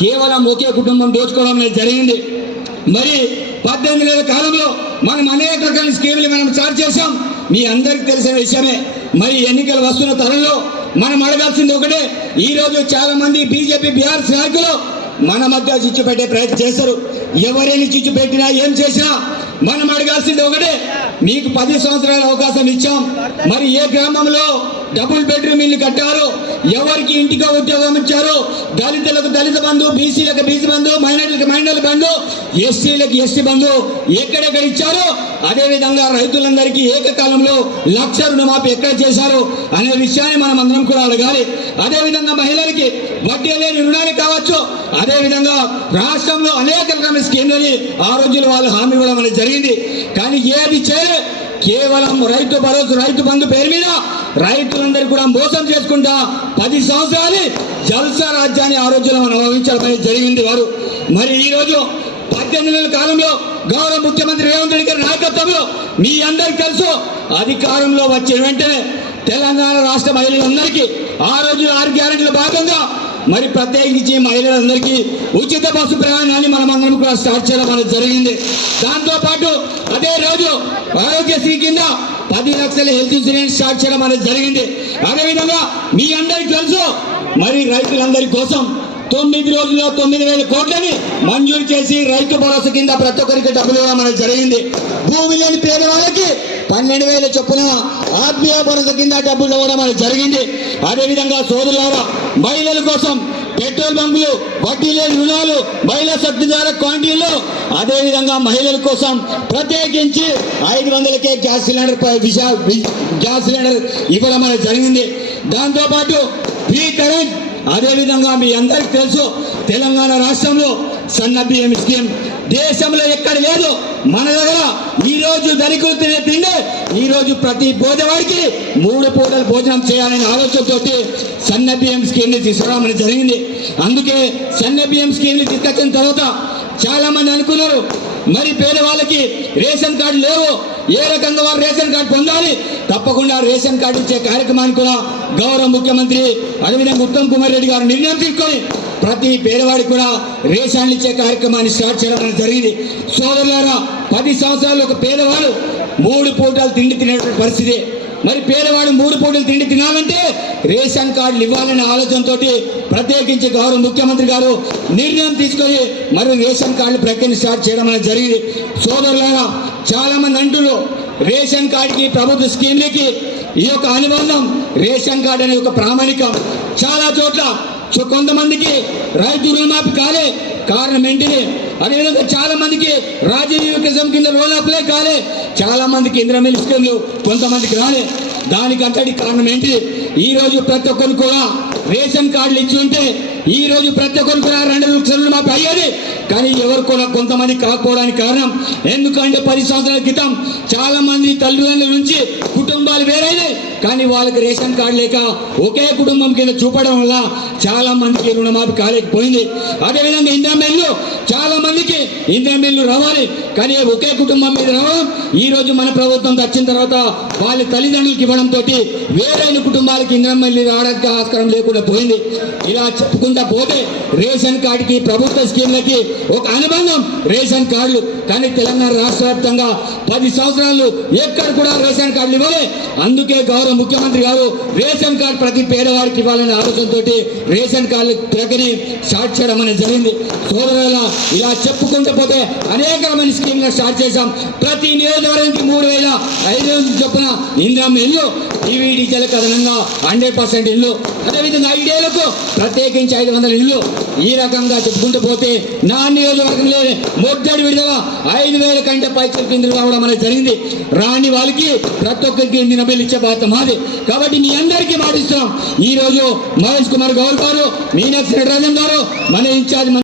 కేవలం ఒకే కుటుంబం దోచుకోవడం అనేది జరిగింది. మరి పద్దెనిమిది నెలల కాలంలో మనం అనేక రకాల స్కీములు మనం స్టార్ట్ చేశాం. మీ అందరికి తెలిసిన విషయమే. మరి ఎన్నికలు వస్తున్న తరంలో మనం అడగాల్సింది ఒకటే. ఈ రోజు చాలా మంది బీజేపీ బీఆర్ నాయకులు మన మధ్య చిచ్చు పెట్టే ప్రయత్నం చేస్తారు. ఎవరైనా చిచ్చు పెట్టినా ఏం చేసినా మనం అడగాల్సింది ఒకటే. మీకు పది సంవత్సరాల అవకాశం ఇచ్చాం. మరి ఏ గ్రామంలో డబుల్ బెడ్రూమ్ ఇల్లు కట్టారు. ఎవరికి ఇంటికో ఉద్యోగం ఇచ్చారు? దళితులకు దళిత బంధు బీసీలకు బీసీ బంధు మైనార్టీలకు మైనార్టీ బంధు ఎస్సీలకు ఎస్టీ బంధు ఎక్కడెక్కడ ఇచ్చారో? అదేవిధంగా రైతులందరికీ ఏకకాలంలో లక్ష రుణమాఫీ ఎక్కడ చేశారు అనే విషయాన్ని మనం అందరం కూడా అడగాలి. అదేవిధంగా మహిళలకి వడ్డీ లేని రుణాలు కావచ్చు. అదేవిధంగా రాష్ట్రంలో అనేక రకమైన స్కీమ్లని ఆ రోజులు వాళ్ళు హామీ ఇవ్వడం అనేది జరిగింది. కానీ ఏది చేయలేదు కేవలం రైతు భరోసా రైతు బంధు పేరు మీద రైతులందరూ కూడా మోసం చేసుకుంటా పది సంవత్సరాలు జల్సా రాజ్యాన్ని ఆ రోజులో మనం అనుభవించడం జరిగింది వారు. మరి ఈ రోజు పద్దెనిమిది నెలల కాలంలో గౌరవ ముఖ్యమంత్రి రేవంత్ రెడ్డి గారి నాయకత్వంలో మీ అందరికి తెలుసు అధికారంలో వచ్చిన వెంటనే తెలంగాణ రాష్ట్ర మహిళలందరికీ ఆ రోజు ఆరు గ్యారెంటీల భాగంగా మరి ప్రత్యేకించి మహిళలందరికీ ఉచిత బస్సు ప్రయాణాన్ని మనం అందరం కూడా స్టార్ట్ చేయడం అనేది జరిగింది. దాంతోపాటు అదే రోజు ఆరోగ్యశ్రీ కింద పది లక్షల హెల్త్ ఇన్సూరెన్స్ స్టార్ట్ చేయడం అనేది జరిగింది. అదేవిధంగా మీ అందరికీ తెలుసు మరి రైతులందరి కోసం తొమ్మిది రోజుల్లో తొమ్మిది వేల కోట్లని మంజూరు చేసి రైతు భరోసా కింద ప్రతి ఒక్కరికి డబ్బులు ఇవ్వడం అనేది జరిగింది. భూమి లేని పేదవాళ్ళకి పన్నెండు వేల చొప్పున ఆత్మీయ భరోసా కింద డబ్బులు ఇవ్వడం అనేది జరిగింది. అదేవిధంగా సోదరులారా మహిళల కోసం పెట్రోల్ బంకులు వడ్డీ లేని రుణాలు మహిళా శక్తి ద్వారా క్వాంటిటీలు అదేవిధంగా మహిళల కోసం ప్రత్యేకించి ఐదు వందలకే గ్యాస్ సిలిండర్ గ్యాస్ సిలిండర్ ఇవ్వడం అనేది జరిగింది. దాంతోపాటు ఫ్రీ కరెంట్ అదేవిధంగా మీ అందరికీ తెలుసు తెలంగాణ రాష్ట్రంలో సన్న బియ్యం స్కీమ్. దేశంలో ఎక్కడ లేదు మన దగ్గర ఈ రోజు ధనికులు తినే తిండి ఈ రోజు ప్రతి భోజవాడికి మూడు పూటలు భోజనం చేయాలనే ఆలోచనతో సన్న బియ్యం స్కీమ్ని తీసుకురావడం జరిగింది. అందుకే సన్న బియ్యం స్కీమ్ని తీసుకొచ్చిన తర్వాత చాలామంది అనుకున్నారు మరి పేదవాళ్ళకి రేషన్ కార్డు లేవు. ఏ రకంగా వారు రేషన్ కార్డు పొందాలి? తప్పకుండా రేషన్ కార్డు ఇచ్చే కార్యక్రమాన్ని కూడా గౌరవ ముఖ్యమంత్రి అదేవిధంగా ఉత్తమ్ కుమార్ రెడ్డి గారు నిర్ణయం తీసుకొని ప్రతి పేదవాడికి కూడా రేషన్లు ఇచ్చే కార్యక్రమాన్ని స్టార్ట్ చేయడం జరిగింది. సోదరులారా పది సంవత్సరాలు ఒక పేదవాడు మూడు పూటలు తిండి తినేటువంటి పరిస్థితి. మరి పేదవాడు మూడు పూటలు తిండి తినాలంటే రేషన్ కార్డులు ఇవ్వాలనే ఆలోచనతో ప్రత్యేకించి గౌరవ ముఖ్యమంత్రి గారు నిర్ణయం తీసుకొని మరి రేషన్ కార్డులు ప్రక్రియను స్టార్ట్ చేయడం అనేది జరిగింది. సోదరులారా చాలామంది అంటున్నారు రేషన్ కార్డుకి ప్రభుత్వ స్కీమ్లకి ఈ యొక్క అనుబంధం రేషన్ కార్డు అనే ఒక ప్రామాణికం. చాలా చోట్ల కొంతమందికి రైతు రుణమాఫీ కాలే కారణం ఏంటిది? అదేవిధంగా చాలా మందికి రాజీవ్ కింద రోల్ అప్లై కాలే చాలా మందికి ఇంద్రమిల్ స్కీమ్లు కొంతమందికి రాలే. దానికంతటి కారణం ఏంటి? ఈరోజు ప్రతి ఒక్కరు కూడా రేషన్ కార్డులు ఇచ్చి ఉంటే ఈ రోజు ప్రతి ఒక్కరు కూడా రెండు లక్షలు మాకు అయ్యేది. కానీ ఎవరు కూడా కొంతమంది కాకపోవడానికి కారణం. ఎందుకంటే పది సంవత్సరాల క్రితం చాలా మంది తల్లిదండ్రుల నుంచి కుటుంబాలు వేరైనాయి. కానీ వాళ్ళకి రేషన్ కార్డు లేక ఒకే కుటుంబం కింద చూపడం వల్ల చాలా మందికి రుణమాఫీ కాలేకపోయింది. అదేవిధంగా ఇందిరా మిల్లు చాలా మందికి ఇందిరా మిల్లు రావాలి కానీ ఒకే కుటుంబం మీద రావడం ఈ రోజు మన ప్రభుత్వం వచ్చిన తర్వాత వాళ్ళ తల్లిదండ్రులకు ఇవ్వడం తోటి వేరైన కుటుంబాలకి ఇందిరా మిల్లు రావడానికి ఆస్కారం లేకుండా పోయింది. ఇలా చెప్పుకుంటా పోతే రేషన్ కార్డుకి ప్రభుత్వ స్కీమ్లకి ఒక అనుబంధం రేషన్ కార్డులు. కానీ తెలంగాణ రాష్ట్ర వ్యాప్తంగా పది సంవత్సరాలు ఎక్కడ కూడా రేషన్ కార్డులు ఇవ్వలే. అందుకే గౌరవ ముఖ్యమంత్రి గారు రేషన్ కార్డు ప్రతి పేదవాడికి ఇవ్వాలనే ఆలోచనతోటి రేషన్ కార్డు ప్రగతి స్టార్ట్ చేయడం అనేది జరిగింది. సోదరుల ఇలా చెప్పుకుంటూ పోతే అనేక రకమైన స్కీమ్లు స్టార్ట్ చేశాం. ప్రతి నియోజకవర్గానికి మూడు వేల ఐదు చొప్పున ఇంద్రమ్మ ఇల్లు టీవీ డీజేలకు అదనంగా హండ్రెడ్ పర్సెంట్ ఇల్లు అదేవిధంగా ఐదేళ్ళకు ప్రత్యేకించి ఐదు వందల ఇల్లు ఈ రకంగా చెప్పుకుంటూ పోతే నా నియోజకవర్గంలో మొగ్గడి విడుదల ఐదు వేల కంటే పైచలు కిందలు రావడం అనేది జరిగింది. రాని వాళ్ళకి ప్రతి ఒక్కరికి ఎన్ని నబ్బులు ఇచ్చే బాధ్యత మాది. కాబట్టి మీ అందరికీ మాటిస్తున్నాం ఈ రోజు మహేష్ కుమార్ గౌడ్ గారు మీనాక్షి నటరాజన్ గారు మన